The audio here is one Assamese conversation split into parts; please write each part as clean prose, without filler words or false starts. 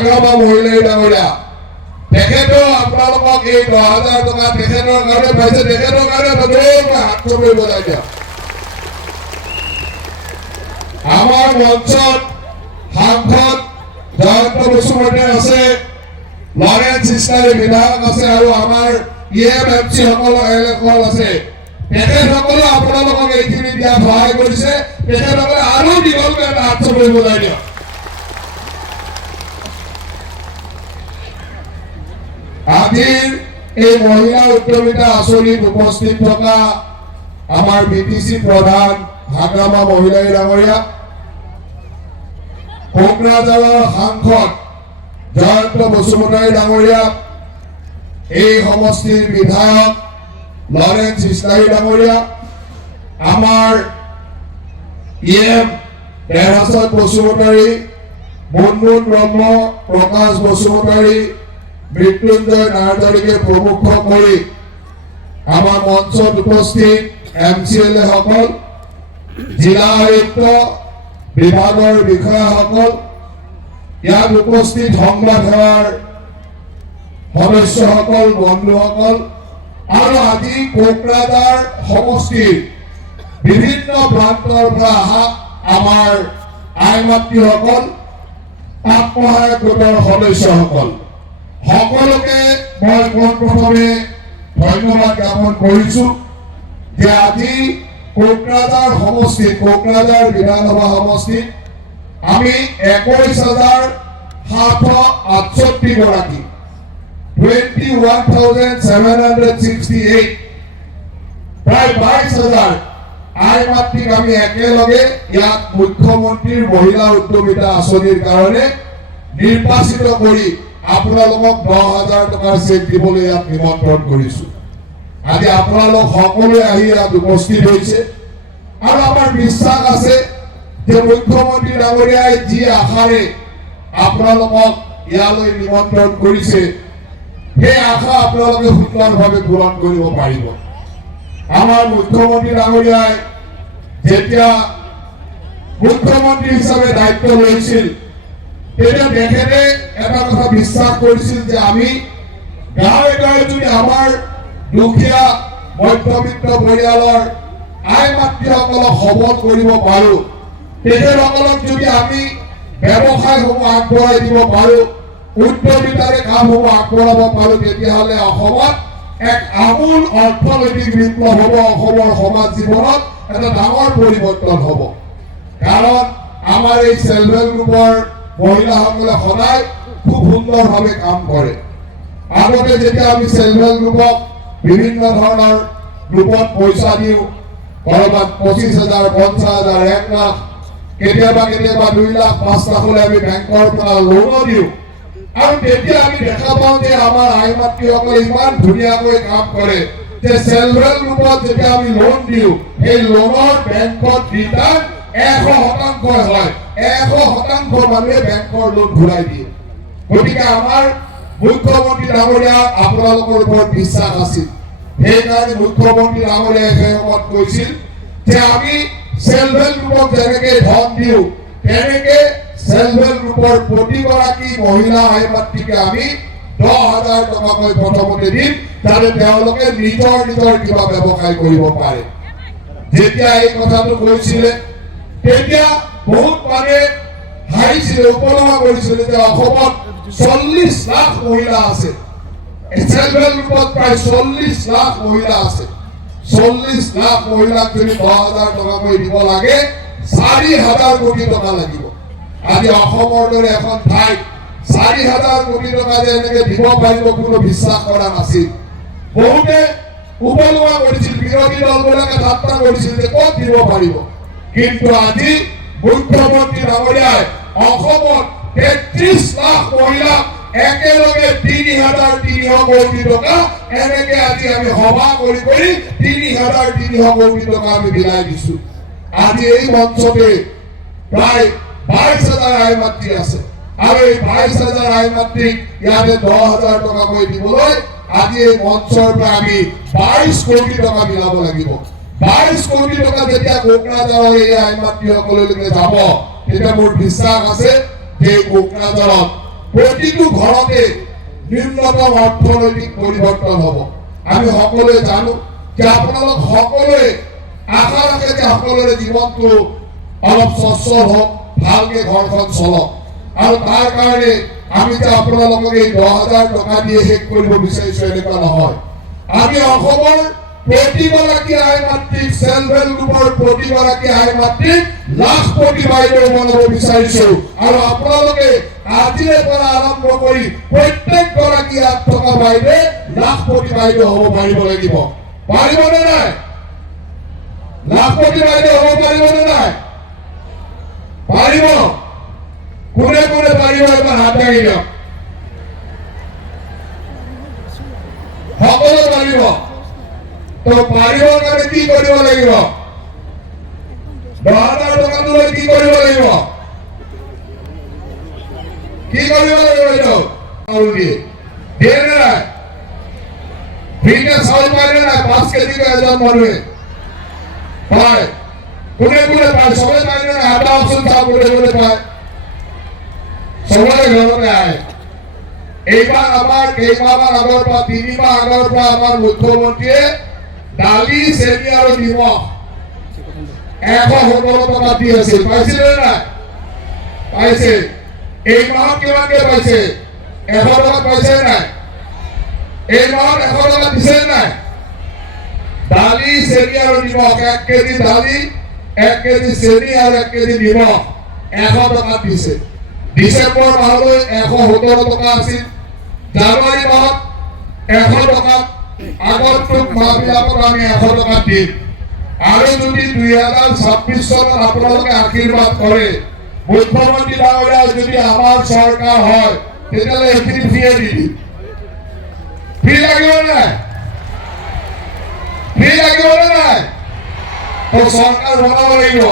হাগ্ৰামা মহিলাই ডাঙৰীয়া তেখেতেও আপোনালোকক এই 10,000 টকা তেখেতৰ কাৰণে পাইছে তেখেতৰ কাৰণে হাত চুই বজাই দিয়া আমাৰ মঞ্চত সাংসদ জয়ন্ত বসুমতাৰী আছে লৰেন্স ইছলাৰী বিধায়ক আছে আৰু আমাৰ ইএমএমচি সকল আছে তেখেতসকলে আপোনালোকক এইখিনি দিয়া সহায় কৰিছে তেখেতসকলে আৰু দীঘলকৈ হাত চুই বজাই দিয়া আজিৰ এই মহিলা উদ্যমিতা আঁচনিত উপস্থিত থকা আমাৰ বিটিসি প্ৰধান হাগ্ৰামা মহিলাই ডাঙৰীয়া কোকৰাঝাৰৰ সাংসদ জয়ন্ত বসুমতাৰী ডাঙৰীয়া এই সমষ্টিৰ বিধায়ক লৰেন্স ইছলাৰী ডাঙৰীয়া আমাৰ ইএম দেৱাশত বসুমতাৰী মুনমুন ব্ৰহ্ম প্ৰকাশ বসুমতাৰী মৃত্যুঞ্জয় নাৰ্জাৰীকে প্ৰমুখ কৰি আমাৰ মঞ্চত উপস্থিত এমচিএলএ সকল জিলা আয়ুক্ত বিভাগৰ বিষয়াসকল ইয়াত উপস্থিত সংবাদ সেৱাৰ সদস্যসকল বন্ধুসকল আৰু আজি কোকৰাঝাৰ সমষ্টিৰ বিভিন্ন প্ৰান্তৰ পৰা অহা আমাৰ আই মাতৃসকল আত্মসহায়ক গোটৰ সদস্যসকল সকলোকে মই পোনপ্ৰথমে ধন্যবাদ জ্ঞাপন কৰিছো যে আজি কোকৰাঝাৰ সমষ্টিত কোকৰাঝাৰ বিধানসভা সমষ্টিত আমি 21,768 গৰাকী 21,768 প্ৰায় 22,000 আই মাতৃক আমি একেলগে ইয়াত মুখ্যমন্ত্ৰীৰ মহিলা উদ্যমিতা আঁচনিৰ কাৰণে নিৰ্বাচিত কৰি আপোনালোকক 10,000 টকাৰ চেক দিবলৈ ইয়াত নিমন্ত্ৰণ কৰিছো আজি আপোনালোক সকলোৱে আহি ইয়াত উপস্থিত হৈছে আৰু আমাৰ বিশ্বাস আছে যে মুখ্যমন্ত্ৰী ডাঙৰীয়াই যি আশাৰে আপোনালোকক ইয়ালৈ নিমন্ত্ৰণ কৰিছে সেই আশা আপোনালোকে সুন্দৰভাৱে পূৰণ কৰিব পাৰিব আমাৰ মুখ্যমন্ত্ৰী ডাঙৰীয়াই যেতিয়া মুখ্যমন্ত্ৰী হিচাপে দায়িত্ব লৈছিল তেতিয়া তেখেতে এটা কথা বিশ্বাস কৰিছিল যে আমি গাঁৱে গাঁৱে যদি আমাৰ দুখীয়া মধ্যবিত্ত পৰিয়ালৰ আই মাতৃসকলক সবল কৰিব পাৰো তেখেতসকলক যদি আমি ব্যৱসায়সমূহ আগবঢ়াই দিব পাৰো উদ্যমিতাৰে কামসমূহ আগবঢ়াব পাৰো তেতিয়াহ'লে অসমত এক আমূল অৰ্থনৈতিক বিপ্লৱ হ'ব অসমৰ সমাজ জীৱনত এটা ডাঙৰ পৰিৱৰ্তন হ'ব কাৰণ আমাৰ এই সেল্ফ হেল্প গ্ৰুপৰ মহিলাসকলে সদায় খুব সুন্দৰভাৱে কাম কৰে আগতে যেতিয়া আমি সেল্ফ হেল্প গ্ৰুপক বিভিন্ন ধৰণৰ গ্ৰুপত পইচা দিওঁ কৰবাত 25,000 50,000 1 লাখ কেতিয়াবা 2 লাখ 5 লাখলৈ আমি বেংকৰ পৰা লোন দিওঁ আৰু তেতিয়া আমি দেখা পাওঁ যে আমাৰ আই মাতৃসকলে ইমান ধুনীয়াকৈ কাম কৰে যে সেল্ফ হেল্প গ্ৰুপত যেতিয়া আমি লোন দিওঁ সেই লোনৰ বেংকত ৰিটাৰ্ণ 100% হয় 100% মানুহে বেংকৰ লোন ঘূৰাই দিয়ে গতিকে আমাৰ মুখ্যমন্ত্ৰী ডাঙৰীয়া আপোনালোকৰ ওপৰত বিশ্বাস আছিল সেইকাৰণে মুখ্যমন্ত্ৰী ডাঙৰীয়াই সেই সময়ত কৈছিল যে আমি সেল্ফ হেল্প গ্ৰুপক যেনেকৈ ধন দিওঁ তেনেকে সেল্ফ হেল্প গ্ৰুপৰ প্ৰতিগৰাকী মহিলা আই মাতৃকে আমি 10,000 টকাকৈ প্ৰথমতে দিম যাতে তেওঁলোকে নিজৰ কিবা ব্যৱসায় কৰিব পাৰে যেতিয়া এই কথাটো কৈছিলে তেতিয়া বহুত মানুহে হাঁহিছিলে উপলব্ধ কৰিছিলে যে অসমত 40 লাখ মহিলা আছে সেল্ফ হেল্প গ্ৰুপত প্ৰায় 40 লাখ মহিলা আছে 40 লাখ মহিলাক যদি 10,000 টকাকৈ দিব লাগে 4,000 কোটি টকা লাগিব আজি অসমৰ দৰে এখন ঠাইত 4,000 কোটি টকা যে এনেকৈ দিব পাৰিব কোনো বিশ্বাস কৰা নাছিল বহুতে উপলব্ধ কৰিছিল বিৰোধী দলবিলাকে ঠাট্টা কৰিছিল যে ক'ত দিব পাৰিব কিন্তু আজি মুখ্যমন্ত্ৰী ডাঙৰীয়াই অসমত 33 লাখ মহিলা একেলগে 3,300 কোটি টকা এনেকে আজি আমি সভা কৰি 3,300 কোটি টকা আমি বিলাই দিছো আজি এই মঞ্চতে প্ৰায় 22,000 আই মাতৃ আছে আৰু এই 22,000 আই মাতৃক ইয়াতে 10,000 টকাকৈ দিবলৈ আজি এই মঞ্চৰ পৰা আমি 22 কোটি টকা বিলাব লাগিব 22 কোটি টকা যেতিয়া কোকৰাঝাৰৰ এই আই মাতৃসকললৈকে যাব তেতিয়া মোৰ বিশ্বাস আছে যে কোকৰাঝাৰত প্ৰতিটো ঘৰতে ন্যূনতম অৰ্থনৈতিক পৰিৱৰ্তন হ'ব। আমি সকলোৱে জানো যে আপোনালোক সকলোৱে আশা ৰাখে যে সকলোৰে জীৱনটো অলপ স্বচ্ছল হওক, ভালকে ঘৰখন চলক। আৰু তাৰ কাৰণে আমি যে আপোনালোকক এই 10,000 টকা দিয়ে শেষ কৰিব বিচাৰিছো এনেকুৱা নহয়। আমি অসমৰ প্ৰতিগৰাকী আই মাতৃক, চেল্ফ হেল্প গ্ৰুপৰ প্ৰতিগৰাকী আই মাতৃক লাখপতি বাইদেউ বনাব বিচাৰিছো। আৰু আপোনালোকে আজিৰে পৰা আৰম্ভ কৰি প্ৰত্যেকগৰাকী ইয়াত থকা বাইদেউ লাখপতি বাইদেউ হ'ব পাৰিব লাগিব। পাৰিবনে নাই? লাখপতি বাইদেউ হ'ব পাৰিবনে নাই? পাৰিব। কোনে কোনে পাৰিব এবাৰ হাত দাঙি দিয়ক। সকলো পাৰিব। তো পাৰিবৰ কাৰণে কি কৰিব লাগিব? 10,000 টকাটো লৈ কি কৰিব লাগিব? কি কৰিব লাগিব? এইটো চাউল দিয়ে নে নাই? ফ্ৰীতে চাউল পায় নে নাই? 5 কেজিকৈ এজন মানুহে পায়। কোনে কোনে পায়? চবে পায় নে নাই? হাত দাঙকচোন, চাওক কোনে কোনে পায়। চবৰে ঘৰতে আহে। এইবাৰ আমাৰ কেইমাহমান আগৰ পৰা, 3 মাহ আগৰ পৰা আমাৰ মুখ্যমন্ত্ৰীয়ে দালি, চেনি আৰু নিমখ 117 টকা দি আছিল। পাইছিলে নাই? পাইছে। এই মাহত কিমানকে পাইছে? 100 টকা পাইছে নাই? এই মাহত 100 টকা দিছে নাই? দালি, চেনি আৰু নিমখ, 1 কেজি দালি, 1 কেজি চেনি আৰু 1 কেজি নিমখ 100 টকা দিছে। ডিচেম্বৰ মাহলৈ 117 টকা আছিল। জানুৱাৰী মাহত 100 টকা। আগন্তুক মাহবিলাকত আমি 100 টকা দিম। আৰু যদি 2026 চনত আপোনালোকে আশীৰ্বাদ কৰে, মুখ্যমন্ত্ৰী ডাঙৰীয়া যদি আমাৰ চৰকাৰ হয়, তেতিয়াহ'লে এইখিনি ফ্ৰীয়ে দি দিম। ফ্ৰী লাগিব নাই? ফ্ৰী লাগিব নাই? তো চৰকাৰ বনাব লাগিব।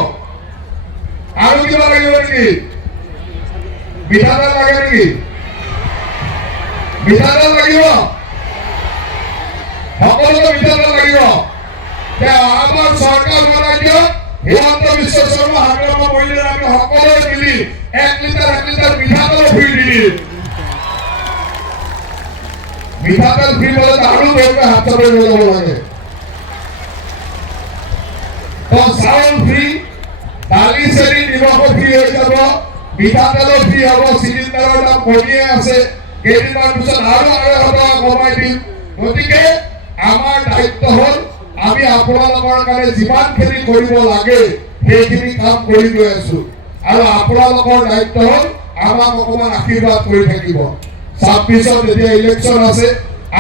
আৰু কিবা লাগিব নেকি? মিঠাতেল লাগে নেকি? মিঠাতেল লাগিব। সকলোকে মিঠাতেল লাগিব। আমাৰ চৰকাৰ বনাই দিয়ক। হিমন্ত বিশ্ব শৰ্মা, হাগ্ৰামা মহিলাৰ আমি সকলোৱে মিলি 1 লিটাৰ মিঠাতেল ফ্ৰী দি দিম। মিঠাতেল ফ্ৰী হ'লে আৰু বেলেগে হাত চাপৰি বজাব লাগে। তো চাউল ফ্ৰী, দালি, চেনি, নিমখ ফ্ৰী হৈ যাব, মিঠাতেলো ফ্ৰী হ'ব। চিলিণ্ডাৰৰ দাম কমিয়ে আছে, কেইদিনমান পিছত আৰু 2,500 টকা কমাই দিম। গতিকে আমাৰ দায়িত্ব হ'ল আমি আপোনালোকৰ কাৰণে যিমানখিনি কৰিব লাগে সেইখিনি কাম কৰি গৈ আছো। আৰু আপোনালোকৰ দায়িত্ব হ'ল আমাক অকণমান আশীৰ্বাদ কৰি থাকিব। 26ত যেতিয়া ইলেকশ্যন আছে,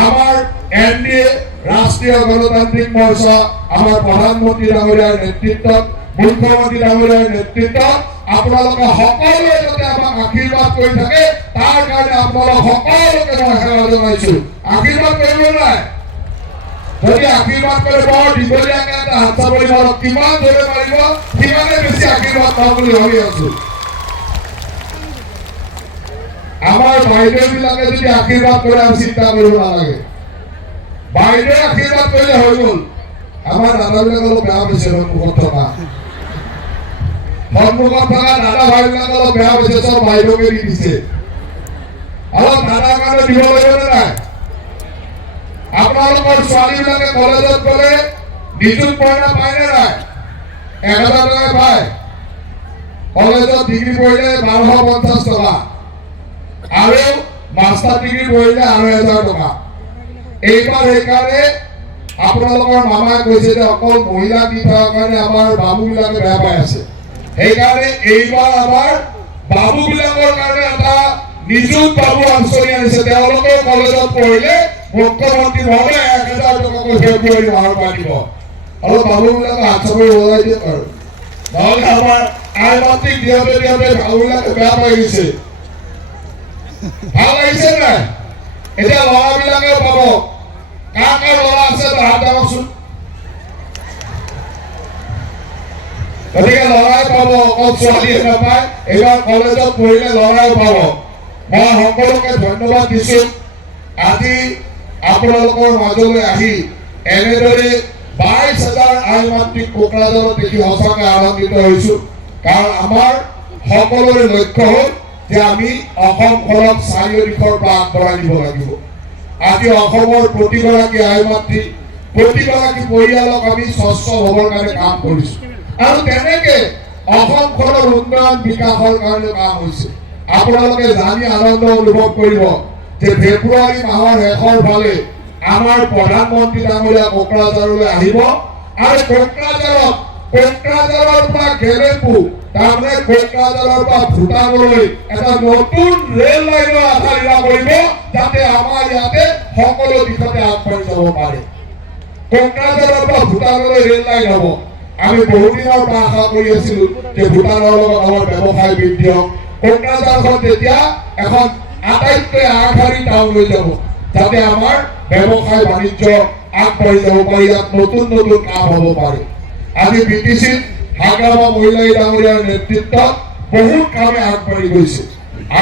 আমাৰ NDA ৰাষ্ট্ৰীয় গণতান্ত্ৰিক মৰ্চা, আমাৰ প্ৰধানমন্ত্ৰী ডাঙৰীয়াৰ নেতৃত্বত, মুখ্যমন্ত্ৰী ডাঙৰীয়াৰ নেতৃত্বত আপোনালোকে সকলোৱে যাতে আমাক আশীৰ্বাদ কৰি থাকে, তাৰ কাৰণে আপোনালোক সকলোকে মই সেৱা জনাইছো। আশীৰ্বাদ কৰিব নাই? যদি আশীৰ্বাদ কৰে বৰ দীঘলীয়াকে এটা হাত চাপৰি মাৰক। কিমান জোৰে মাৰিব সিমানে বেছি আশীৰ্বাদ পাম বুলি ভাবি আছো। আমাৰ বাইদেউবিলাকে যদি আশীৰ্বাদ কৰে আমি চিন্তা কৰিব নালাগে। বাইদেউ আশীৰ্বাদ কৰিলে হৈ গ'ল। আমাৰ দাদাবিলাক অলপ বেয়া পাইছে সন্মুখত থকা দাদা ভাইবিলাক অলপ বেয়া পাইছে, চব বাইদেউকে দি দিছে। অলপ দাদাৰ কাৰণে দিব লাগিব নে নাই? আপোনালোকৰ ছোৱালীবিলাকে কলেজত গ'লে নিযুত মইনা পায় নে নাই? 1,000 টকা পায়। কলেজত ডিগ্ৰী পঢ়িলে 1,250 টকা, আৰু মাষ্টাৰ ডিগ্ৰী পঢ়িলে আৰু 1,000 টকা। এইবাৰ সেইকাৰণে আপোনালোকৰ মামাই কৈছে যে অকল মহিলা দি থকাৰ কাৰণে আমাৰ বাবুবিলাকে বেয়া পাই আছে। সেইকাৰণে এইবাৰ আমাৰ বাবুবিলাকৰ কাৰণে এটা নিযুত বাবু আঁচনি আনিছে। তেওঁলোকে কলেজত পঢ়িলে মুখ্যমন্ত্ৰী মহোদয় 1,000 টকাকৈ ফেব্ৰুৱাৰী মাহৰ পৰা দিব। অলপ বাবুবিলাকে হাত চাপৰি বজাই দিয়ক। আৰু নহ'লে আমাৰ আই মাতৃক দিওঁতে বাবুবিলাকে বেয়া পাই গৈছে। ভাল লাগিছে নাই? এতিয়া ল'ৰাবিলাকেও পাব। কাৰ কাৰ ল'ৰা আছে হাত দাঙকচোন। গতিকে ল'ৰাই পাব, অকল ছোৱালীয়ে নাপায়। এইবাৰ কলেজত পঢ়িলে ল'ৰাইও পাব। মই সকলোকে ধন্যবাদ দিছো। আজি আপোনালোকৰ মাজলৈ আহি এনেদৰে 22,000 আই মাতৃক কোকৰাঝাৰত দেখি সঁচাকৈ আনন্দিত হৈছো। কাৰণ আমাৰ সকলোৰে লক্ষ্য হ'ল যে আমি অসমখনক চাৰিওদিশৰ পৰা আগবঢ়াই নিব লাগিব। আজি অসমৰ প্ৰতিগৰাকী আই মাতৃ প্ৰতিগৰাকী পৰিয়ালক আমি স্বচ্ছ হ'বৰ কাৰণে কাম কৰিছোঁ আৰু তেনেকে অসমখনৰ উন্নয়ন বিকাশৰ কাৰণে কাম হৈছে। আপোনালোকে জানি আনন্দ অনুভৱ কৰিব যে ফেব্ৰুৱাৰী মাহৰ শেষৰ ফালে আমাৰ প্ৰধানমন্ত্ৰী ডাঙৰীয়া কোকৰাঝাৰলৈ আহিব আৰু কোকৰাঝাৰৰ পৰা গেলেপু তাৰমানে কোকৰাঝাৰৰ পৰা ভূটানলৈ এটা নতুন ৰেল লাইনৰ আধাৰিত কৰিব যাতে আমাৰ ইয়াতে সকলো দিশতে আগবাঢ়ি যাব পাৰে। কোকৰাঝাৰৰ পৰা ভূটানলৈ ৰেল লাইন হ'ব। আমি বহুদিনৰ পৰা আশা কৰি আছিলো যে ভূটানৰ লগত আমাৰ ব্যৱসায় বৃদ্ধি হওক। কোকৰাঝাৰখন তেতিয়া এখন আটাইতকৈ আগশাৰী টাউন হৈ যাব যাতে আমাৰ ব্যৱসায় বাণিজ্য আগবাঢ়ি যাব পাৰে, ইয়াত নতুন নতুন কাম হ'ব পাৰে। আজি বিটিচিত হাগ্ৰামা মহিলাই ডাঙৰীয়াৰ নেতৃত্বত বহুত কামে আগবাঢ়ি গৈছে।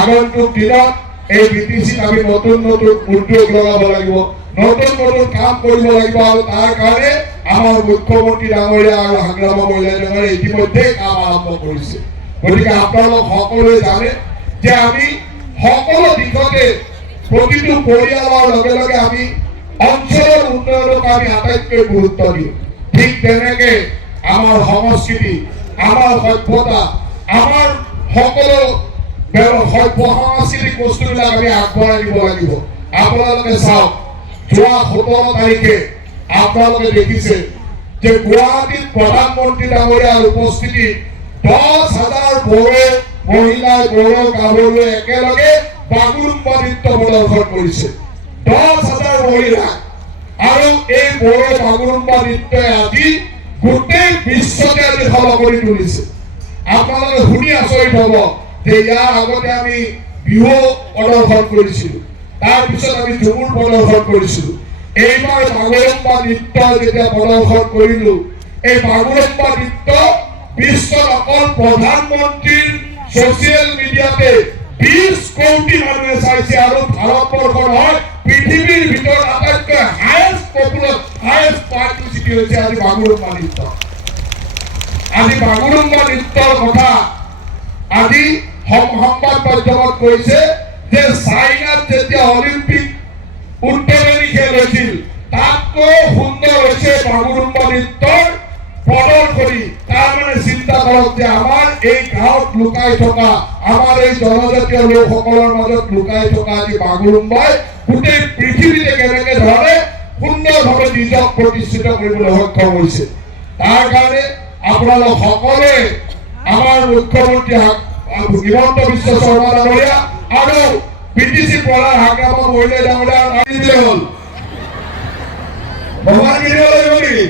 আগন্তুক দিনত এই বিটিচিত আমি নতুন নতুন উদ্যোগ লগাব লাগিব, নতুন নতুন কাম কৰিব লাগিব আৰু তাৰ কাৰণে আমাৰ মুখ্যমন্ত্ৰী ডাঙৰীয়া আৰু হাগ্ৰামা মহিলাই ডাঙৰীয়া ইতিমধ্যে কাম আৰম্ভ কৰিছে। গতিকে আপোনালোক সকলোৱে জানে যে আমি সকলো দিশতে প্ৰতিটো পৰিয়ালৰ লগে লগে আমি অঞ্চলৰ উন্নয়নক আমি আটাইতকৈ গুৰুত্ব দিওঁ। ঠিক তেনেকে আমাৰ সংস্কৃতি, আমাৰ সভ্যতা, আমাৰ সকলো সভ্য সাংস্কৃতিক বস্তুবিলাক আমি আগবঢ়াই নিব লাগিব। আপোনালোকে চাওক, যোৱা 17 তাৰিখে আপোনালোকে দেখিছে যে গুৱাহাটীত প্ৰধানমন্ত্ৰী ডাঙৰীয়াৰ উপস্থিতিত 10,000 বড়ো মহিলাই বড়ো গাভৰুৱে একেলগে বাগুৰুম্বা নৃত্য প্ৰদৰ্শন কৰিছে। 10,000 মহিলা আৰু এই বড়ো বাগুৰুম্বা নৃত্যই আজি গোটেই বিশ্বতে আজি সল কৰি তুলিছে। আপোনালোকে শুনি আচৰিত হ'ব যে ইয়াৰ আগতে আমি বিহু প্ৰদৰ্শন কৰিছিলো, তাৰপিছত আমি ঝুমুৰ প্ৰদৰ্শন কৰিছিলো। এইবাৰ বাগুৰুম্বা নৃত্য যেতিয়া প্ৰদৰ্শন কৰিলো, এই বাগুৰুম্বা নৃত্য বিশ্বত অকল প্ৰধানমন্ত্ৰীৰ ছচিয়েল মিডিয়াতে 20 কোটি মানুহে চাইছে আৰু ভাৰতবৰ্ষৰ হয় পৃথিৱীৰ ভিতৰত আটাইতকৈ হায়েষ্ট পাৰ্টিচিপেট হৈছে আজি বাগুৰুম্বা নৃত্য। আজি বাগুৰুম্বা নৃত্যৰ কথা আজি সংবাদ মাধ্যমত কৈছে যে চাইনাত যেতিয়া অলিম্পিক উদ্বোধনী খেল হৈছিল তাতকৈ সুন্দৰ হৈছে বাগুৰুম্বা নৃত্যৰ প্ৰদৰ্শনী। তাৰমানে চিন্তা কৰক যে আমাৰ এই গাঁৱত লুকাই থকা, আমাৰ এই জনজাতীয় লোকসকলৰ মাজত লুকাই থকা আজি বাগুৰুম্বাই গোটেই পৃথিৱীতে কেনেকে ধৰণে সুন্দৰভাৱে নিজক প্ৰতিষ্ঠিত কৰিবলৈ সক্ষম হৈছে। তাৰ কাৰণে আপোনালোক সকলোৱে আমাৰ মুখ্যমন্ত্ৰী হিমন্ত বিশ্ব শৰ্মা ডাঙৰীয়া আৰু বিটিচি প্ৰধান হাগ্ৰামা মহিলাই ডাঙৰীয়াৰ আনিলে হ'ল মোবাইল কিনিব লাগিব নেকি?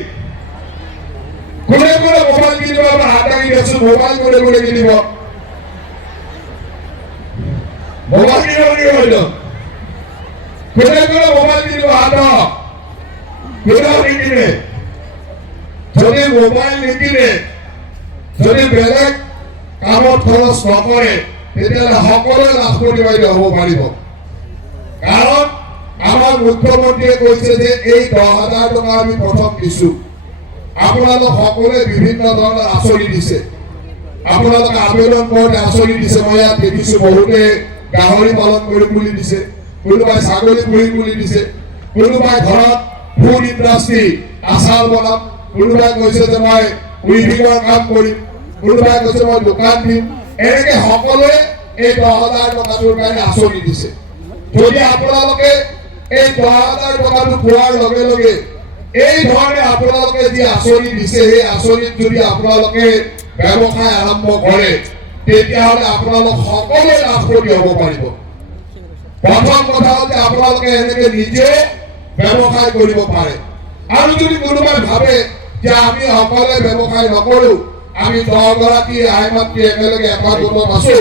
কোনে কোনে মোবাইল কিনিব? আমাৰ হাত দাঙি দিয়কচোন। মোবাইল কোনে কোনে কিনিব? মোবাইল কিনিব নেকি? হয়তো কোনে কোনে মোবাইল কিনিব? হাত কোনেও নিকিনে। যদি মোবাইল নিকিনে, যদি বেলেগ কামত খৰচ নকৰে, তেতিয়াহ'লে সকলোৱে লাখপতি বাইদেউ হ'ব পাৰিব। কাৰণ আমাৰ মুখ্যমন্ত্ৰীয়ে কৈছে যে এই 10,000 টকা আমি প্ৰথম দিছো। আপোনালোক সকলোৱে বিভিন্ন ধৰণৰ আঁচনি দিছে, আপোনালোকে আবেদন কৰোঁতে আঁচনি দিছে। মই ইয়াত দেখিছো বহুতে গাহৰি পালন কৰিম বুলি দিছে, কোনোবাই ছাগলী পুহিম বুলি দিছে, কোনোবাই ঘৰত ফুড ইণ্ডাষ্ট্ৰী আচাৰ বনাম, কোনোবাই কৈছে যে মই উইভিঙৰ কাম কৰিম, কোনোবাই কৈছে মই দোকান দিম। এনেকে সকলোৱে এই 10,000 টকাটোৰ কাৰণে আঁচনি দিছে। যদি আপোনালোকে এই 10,000 টকাটো পোৱাৰ লগে লগে এই ধৰণে আপোনালোকে যি আঁচনি দিছে, সেই আঁচনিত যদি আপোনালোকে ব্যৱসায় আৰম্ভ কৰে, তেতিয়াহ'লে আপোনালোক সকলোৱে লাখপতি হ'ব পাৰিব। প্ৰথম কথা হ'ল যে আপোনালোকে এনেকে নিজে ব্যৱসায় কৰিব পাৰে। আৰু যদি কোনোবাই ভাবে যে আমি অকলে ব্যৱসায় নকৰো, আমি 10 গৰাকী আই মাতৃ একেলগে এটা গোটত আছো,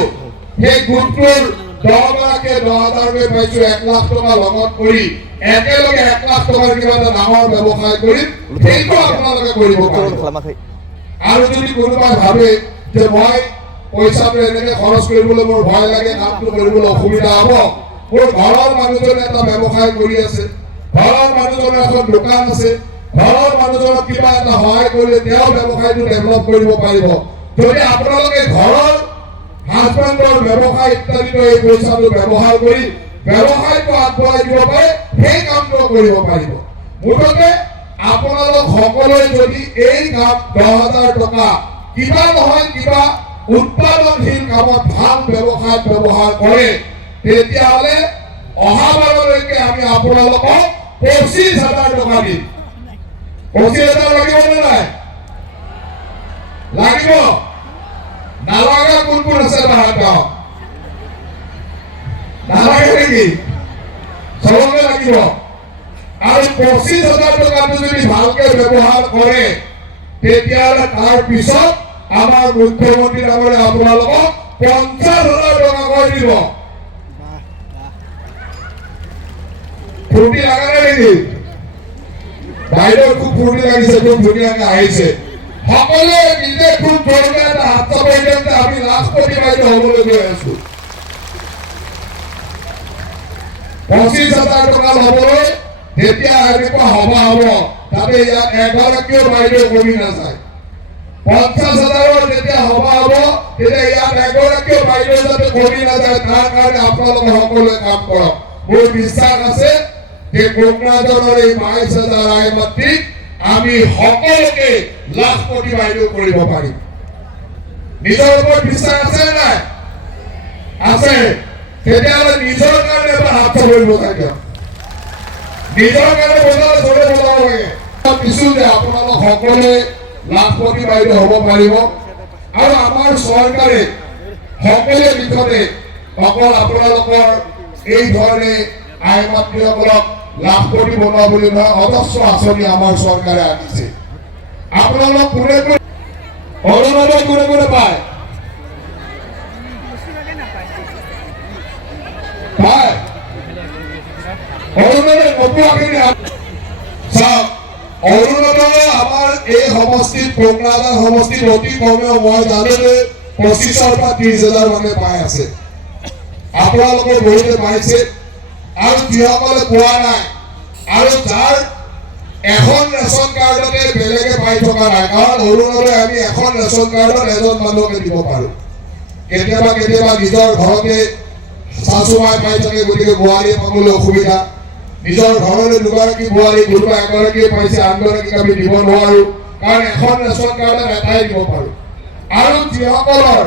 সেই গোটটোৰ 10 গৰাকীয়ে 10,000 পাইছো, 1 লাখ টকা লগত কৰি একেলগে 1 লাখ টকাৰ কিবা এটা ডাঙৰ ব্যৱসায় কৰিম, সেইটো আপোনালোকে কৰিব পাৰে। আৰু যদি কোনোবাই ভাবে যে মই পইচাটো এনেকে খৰচ কৰিবলৈ মোৰ ভয় লাগে, কামটো কৰিবলৈ অসুবিধা হ'ব, মোৰ ঘৰৰ মানুহজনে এটা ব্যৱসায় কৰি আছে, ঘৰৰ মানুহজনৰ এখন দোকান আছে, ঘৰৰ মানুহজনক কিবা এটা সহায় কৰিলে তেওঁ ব্যৱসায়টো ডেভেলপ কৰিব পাৰিব। যদি আপোনালোকে ঘৰৰ হাজবেণ্ডৰ ব্যৱসায় ইত্যাদিতো এই পইচাটো ব্যৱহাৰ কৰি ব্যৱসায়টো আগবঢ়াই দিব পাৰে, সেই কামটো কৰিব পাৰিব। মুঠতে আপোনালোক সকলোৱে যদি এই কাম 10,000 টকা কিবা নহয় কিবা উৎপাদনশীল কামত ভাল ব্যৱসায়ত ব্যৱহাৰ কৰে, তেতিয়াহ'লে অহাবাৰলৈকে আমি আপোনালোকক 25,000 টকা দিম। 25,000 লাগিব নে নাই? লাগিব? নালাগা কোন কোন আছে বাহাত গাঁৱত? নালাগে নেকি? চবকে লাগিব। আৰু 25,000 টকাটো যদি ভালকে ব্যৱহাৰ কৰে, তেতিয়াহ'লে তাৰ পিছত আমাৰ মুখ্যমন্ত্ৰী ডাঙৰীয়া আপোনালোকক 50,000 টকাকৈ দিব। ফূৰ্তি লগা নাই নেকি? বাইদেউ খুব ফূৰ্তি লাগিছে, খুব ধুনীয়াকে আহিছে। সকলোৱে নিজে খুব জোৰকে এটা হাত চাপাই দিয়ক যে আমি ৰাষ্ট্ৰপতি বাইদেউ হ'বলৈ গৈ আছো। 25,000 টকা ল'বলৈ তেতিয়া এনেকুৱা সভা হ'ব তাতে ইয়াত এগৰাকীও বাইদেউ কমি নাযায়। 50,000ৰ যেতিয়া সভা হ'ব তেতিয়া ইয়াত এগৰাকীও বাইদেউ যাতে কমি নাযায়, তাৰ কাৰণে আপোনালোকে সকলোৱে কাম কৰক। মোৰ বিশ্বাস আছে যে কোকৰাঝাৰৰ এই 22,000 আই মাতৃক আমি সকলোকে লাখপতি বাইদেউ কৰিব পাৰিম। নিজৰ ওপৰত বিশ্বাস আছে নাই? আছে? তেতিয়াহ'লে নিজৰ কাৰণে এবাৰ হাত চাপৰি বজাই দিয়ক। নিজৰ কাৰণে বজালে জোৰে বজাব লাগে। কিছু যে আপোনালোক সকলোৱে লাখপতি বাইদেউ হ'ব পাৰিব। আৰু আমাৰ চৰকাৰে সকলোৱে বিষয়ে অকল আপোনালোকৰ এই ধৰণে আই মাতৃসকলক লাখপতি বনোৱা বুলি নহয়, অজস্ৰ আঁচনি আমাৰ চৰকাৰে আনিছে। আপোনালোক কোনে কোনে অৰুণোদয় কোনে কোনে পায়? পায়? অৰুণোদয় নোপোৱাখিনি চাওক, অৰুণোদয় আমাৰ এই সমষ্টিত, কোকৰাঝাৰ সমষ্টিত অতি কমেও মই জানো 25,000 পৰা 30,000 মানে পাই আছে। আপোনালোকৰ বহুতে পাইছে আৰু যিসকলে পোৱা নাই আৰু যাৰ এখন ৰেচন কাৰ্ডতে বেলেগে পাই থকা নাই, কাৰণ অৰুণোদয় আমি এখন ৰেচন কাৰ্ডত এজন মানুহকে দিব পাৰো। কেতিয়াবা কেতিয়াবা নিজৰ ঘৰতে শাশুমাই পাই থাকে, গতিকে বোৱাৰীয়ে পাবলৈ অসুবিধা। নিজৰ ঘৰলৈ দুগৰাকী বোৱাৰী, কোনোবা এগৰাকীয়ে পাইছে, আনগৰাকীক আমি দিব নোৱাৰো, কাৰণ এখন ৰেচন কাৰ্ডত এটাই দিব পাৰো। আৰু যিসকলৰ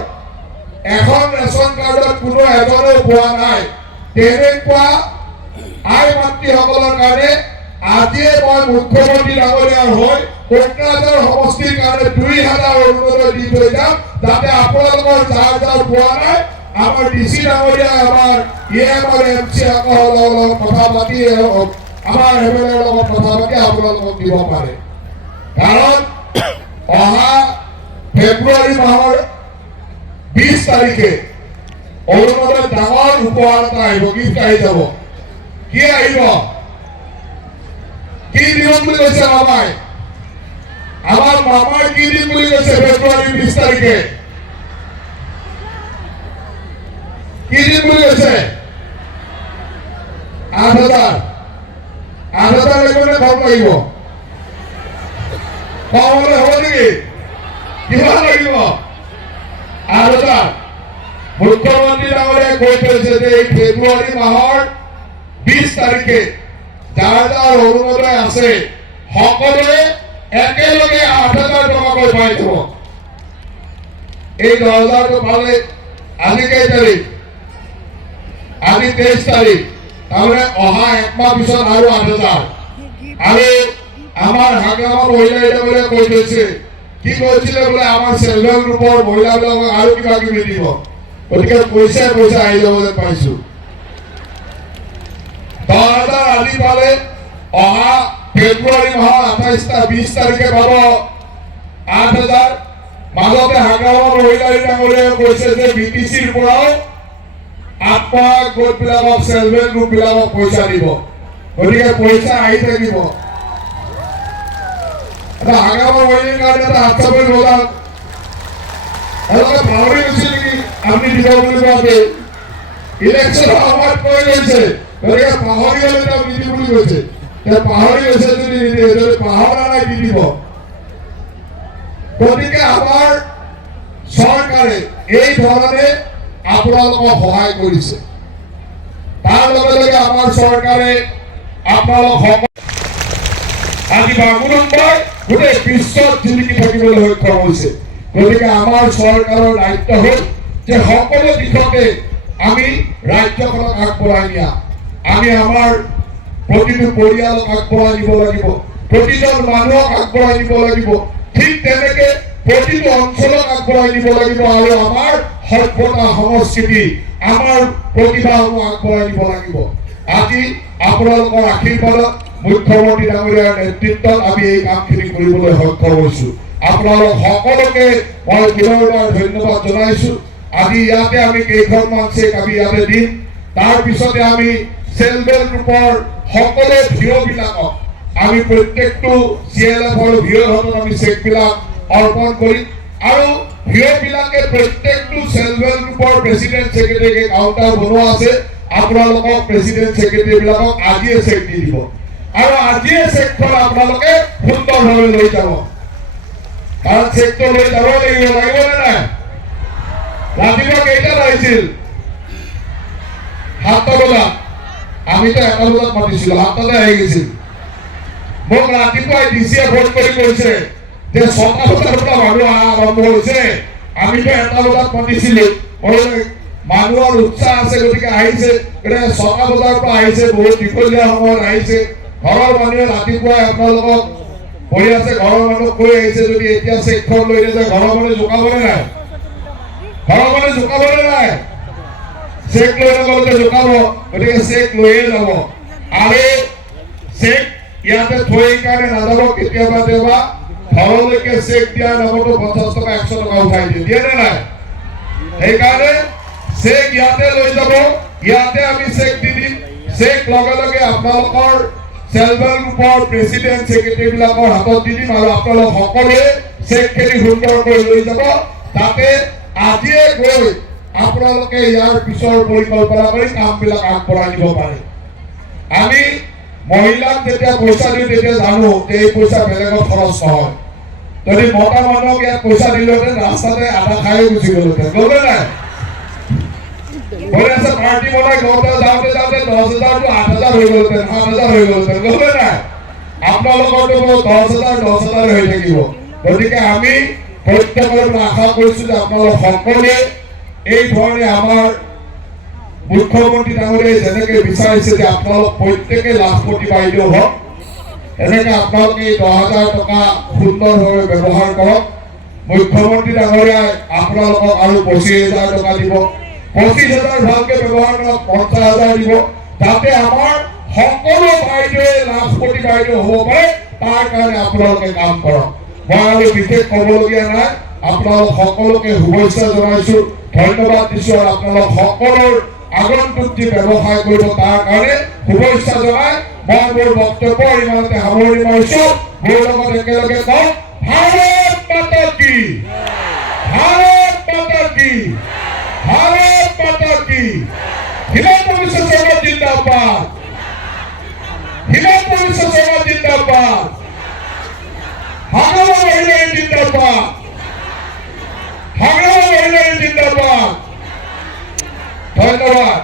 এখন ৰেচন কাৰ্ডত কোনো এজনেও পোৱা নাই, তেনেকুৱা আই মাতৃসকলৰ কাৰণে আজিয়ে মই মুখ্যমন্ত্ৰী ডাঙৰীয়াৰ হৈ কোকৰাঝাৰ সমষ্টিৰ কাৰণে 2,000 অৰুণোদয় দি থৈ যাম, যাতে আপোনালোকৰ যাৰ যাৰ পোৱা নাই আমাৰ ডিচি ডাঙৰীয়াই আমাৰ EM আৰু MC সকলৰ লগত কথা পাতি, আমাৰ MLAৰ লগত কথা পাতি আপোনালোকক দিব পাৰে। কাৰণ অহা ফেব্ৰুৱাৰী মাহৰ 20 তাৰিখে অৰুণোদয় ডাঙৰ উপহাৰ এটা আহিব, গিফ্ট আহি যাব। কি আহিব? কি দিম বুলি কৈছে মামাই? আমাৰ মামাই কি দিম বুলি কৈছে ফেব্ৰুৱাৰী 20 তাৰিখে? কি দিম বুলি কৈছে? 8,000 লাগিব নে কম লাগিব? কম হলে হ'ব নেকি? কিমান লাগিব? 8,000। মুখ্যমন্ত্ৰী ডাঙৰীয়াই কৈ থৈছে যে এই ফেব্ৰুৱাৰী মাহৰ 20 তাৰিখে যাৰ যাৰ অৰুণোদয় আছে সকলোৱে একেলগে 8,000 টকাকৈ পাই যাব। এই 10,000টো পালে আজি কেই তাৰিখ? আজি 23 তাৰিখ। তাৰমানে অহা একমাহ পিছত আৰু 8,000। আৰু আমাৰ হাগ্ৰামৰ মহিলাসকলে কৈ থৈছে, কি কৈছিলে বোলে আমাৰ সেল্ফ হেল্প গ্ৰুপৰ মহিলাবিলাকক আৰু কিবা কিবি দিব। গতিকে পইচা আহি যাব যেন পাইছো। 10,000 আজি পালে অহা ফেব্ৰুৱাৰী মাহৰ 20 তাৰিখে পাব 8,000। মাজতে হাগ্ৰামৰ মহিলা ডাঙৰীয়াই কৈছে যে BTCৰ পৰাও আত্মসহায়ক গোটবিলাকক, সেল্ফ হেল্প গ্ৰুপবিলাকক পইচা দিব। গতিকে পইচা আহি থাকিব। এটা হাগ্ৰামৰ মহিলাৰ কাৰণে এটা হাত চাপৰি বজাওক। এওঁলোকে পাহৰি গৈছে নেকি আমি দিব বুলি কোৱাতে? ইলেকশ্যনৰ সময়ত কৈ গৈছে, গতিকে পাহৰি গ'লে তেওঁ নিদিম বুলি কৈছে। তেওঁ পাহৰি গৈছে যদি নিদিয়ে, যদি পাহৰা নাই দি দিব। গতিকে আমাৰ চৰকাৰে এই ধৰণে আপোনালোকক সহায় কৰিছে। তাৰ লগে লগে আমাৰ চৰকাৰে আপোনালোক আজি বাগুৰুম্বাই গোটেই বিশ্বত জিলিকি থাকিবলৈ সক্ষম হৈছে। গতিকে আমাৰ চৰকাৰৰ দায়িত্ব হ'ল যে সকলো দিশতে আমি ৰাজ্যখনক আগবঢ়াই নিয়া। আমি আমাৰ প্ৰতিটো পৰিয়ালক আগবঢ়াই নিব লাগিব, প্ৰতিজন মানুহক আগবঢ়াই নিব লাগিব, ঠিক তেনেকে প্ৰতিটো অঞ্চলক আগবঢ়াই নিব লাগিব আৰু আমাৰ সভ্যতা সংস্কৃতি আমাৰ প্ৰতিভাসমূহ আগবঢ়াই নিব লাগিব। আজি আপোনালোকৰ আশীৰ্বাদত মুখ্যমন্ত্ৰী ডাঙৰীয়াৰ নেতৃত্বত আমি এই কামখিনি কৰিবলৈ সক্ষম হৈছো। আপোনালোক সকলোকে মই পুনৰবাৰ ধন্যবাদ জনাইছো। আজি ইয়াতে আমি কেইখনমান চেক আমি ইয়াতে দিম, তাৰ পিছতে আমি চেল্ফ হেল্প গ্ৰুপৰ সকলো ভিঅ'বিলাকক আমি প্ৰত্যেকটো CLF আৰু ভিঅ'ৰ হাতত আমি চেকবিলাক অৰ্পণ কৰিম আৰু ভিঅ'বিলাকে প্ৰত্যেকটো চেল্ফ হেল্প গ্ৰুপৰ প্ৰেচিডেণ্ট ছেক্ৰেটাৰীকে কাউণ্টাৰ বনোৱা আছে। আপোনালোকক প্ৰেচিডেণ্ট ছেক্ৰেটাৰীবিলাকক আজিয়ে চেক দি দিব আৰু আজিয়ে চেকখন আপোনালোকে সুন্দৰভাৱে লৈ যাব। কাৰণ চেকটো লৈ যাব লাগিব নে নাই? ৰাতিপুৱা কেইটাত আহিছিল? 7টা বজাত। আমিতো 1টা বজাত মাতিছিলো, 7টাতে আহি গৈছিল। মোক ৰাতিপুৱাই ডিচিয়ে ফোন কৰি কৈছে যে 6টা বজাৰ পৰা মানুহ অহা আৰম্ভ হৈছে, আমিতো 1টা বজাত মাতিছিলো। মানুহৰ উৎসাহ আছে গতিকে আহিছে। 6টা বজাৰ পৰা আহিছে, বহুত দীঘলীয়া সময়ত আহিছে। ঘৰৰ মানুহে ৰাতিপুৱাই আপোনালোকক কৈ আছে, ঘৰৰ মানুহ কৈ আহিছে যদি এতিয়া চেকখন লৈ যায় ঘৰৰ মানুহে জোকাবনে নাই? ঘৰৰ মানুহে জোকাবনে নাই? চেক লৈ নগ'লে জোকাব। গতিকে চেক লৈয়ে যাব আৰু চেক ইয়াতে থৈ কাৰণে নাযাব। কেতিয়াবা ঘৰলৈকে চেক দিয়াৰ নামতো 50 টকা 100 টকা উঠাই দিয়ে নে নাই? সেইকাৰণে চেক ইয়াতে লৈ যাব, ইয়াতে আমি চেক দি দিম। চেক লগে লগে আপোনালোকৰ চেল্ফ হেল্প গ্ৰুপৰ প্ৰেচিডেণ্ট ছেক্ৰেটাৰীবিলাকৰ হাতত দি দিম আৰু আপোনালোক সকলোৱে চেকখিনি সুন্দৰকৈ লৈ যাব। তাতে আজিয়ে গৈ আপোনালোকে ইয়াৰ পিছৰ পৰিকল্পনা কৰি কামবিলাক আগবঢ়াই দিব পাৰে। আমি মহিলাক যেতিয়া পইচা দিওঁ তেতিয়া জানো যে এই পইচা বেলেগত খৰচ নহয়। যদি মতা মানুহক ইয়াত পইচা দিলেহেঁতেন ৰাস্তাতে আধা খাই গুচি গ'লহেঁতেন, গ'লে নাই? পাৰ্টি বনাই ঘৰতে যাওঁতে 10,000 to 8,000 হৈ গ'লহেঁতেন, 7,000 হৈ গ'লহেঁতেন, গ'লে নাই? আপোনালোকৰতো 10,000 হৈ থাকিব। গতিকে আমি প্ৰত্যেকৰে পৰা আশা কৰিছো যে আপোনালোক সকলোৱে এই ধৰণে আমাৰ মুখ্যমন্ত্ৰী ডাঙৰীয়াই যেনেকে বিচাৰিছে যে আপোনালোক প্ৰত্যেকে লাখপতি বাইদেউ হওক, এনেকে আপোনালোকে 10,000 টকা সুন্দৰভাৱে ব্যৱহাৰ কৰক। মুখ্যমন্ত্ৰী ডাঙৰীয়াই আপোনালোকক আৰু 25,000 টকা দিব। 25,000 ভালকে ব্যৱহাৰ কৰক, 50,000 দিব, যাতে আমাৰ সকলো বাইদেৱে লাখপতি বাইদেউ হ'ব পাৰে। তাৰ কাৰণে আপোনালোকে কাম কৰক। মই আৰু বিশেষ ক'বলগীয়া নাই। আপোনালোক সকলোকে শুভেচ্ছা জনাইছো, ধন্যবাদ দিছো আৰু আপোনালোক সকলোৰ আগন্তুক যি ব্যৱসায় কৰিব তাৰ কাৰণে শুভেচ্ছা জনাই মই মোৰ বক্তব্য ইমানতে সামৰণি মাৰিছো। মোৰ লগত একেলগে কওক, ভাৰত মাতা কি, ভাৰত মাতা কি, ভাৰত মাতা কি। হিমন্ত বিশ্ব শৰ্মা জিন্দাবাদ, হিমন্ত বিশ্ব শৰ্মা জিন্দাবাদ, হাগ্ৰামা মহিলাই জিন্দাবাদ, হাগ্ৰামা মহিলাই জিন্দাবাদ। ধন্যবাদ।